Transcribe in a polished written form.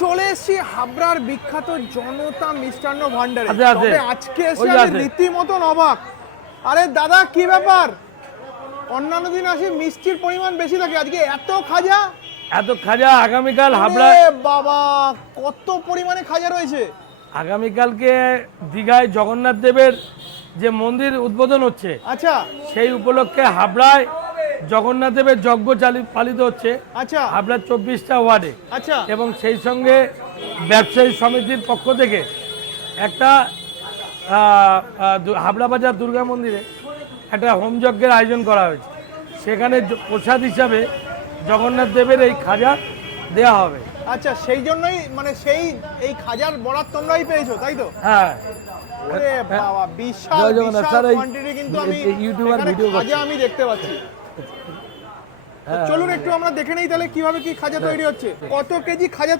চলে এসেছি হাবড়ার বিখ্যাত জনতা মিষ্টান্ন ভান্ডারে। আছে, আছে। তবে আজকে এসে ওই আমি আছে। রীতিমতন অবাক। আরে দাদা কি ব্যাপার, অন্যান্য দিন আসি মিষ্টির পরিমাণ বেশি থাকে, আজকে এত খাজা? এত খাজা আগামীকাল হাবড়া, আরে বাবা কত পরিমাণে খাজা রয়েছে। আগামীকালকে দীঘায় জগন্নাথ দেবের যে মন্দির উদ্বোধন হচ্ছে, আচ্ছা সেই উপলক্ষে হাবড়ায় জগন্নাথ দেবের যজ্ঞ পালিত হচ্ছে আচ্ছা হাবড়ার 24টা ওয়ার্ডে। আচ্ছা এবং সেই সঙ্গে ব্যবসায়ী সমিতির পক্ষ থেকে একটা হাবড়া বাজার দুর্গা মন্দিরে একটা হোমযজ্ঞের আয়োজন করা হয়েছে। সেখানে প্রসাদ হিসাবে জগন্নাথ দেবের এই খাজা দেয়া হবে। আচ্ছা, সেই জন্যই মানে এই খাজার বরাত তোমরাই পেয়েছো তাই তো? হ্যাঁ, ওরে বাবা বিশাল জয় জগন্নাথ। বিশাল স্যার, এই কোয়ান্টিটি কিন্তু আমি ইউটিউবার এখানে ভিডিও খাজা আমি দেখতে পাচ্ছি। তো চলুন একটু আমরা দেখে নেই তাহলে কিভাবে কি খাজা তৈরি হচ্ছে, কত কেজি খাজা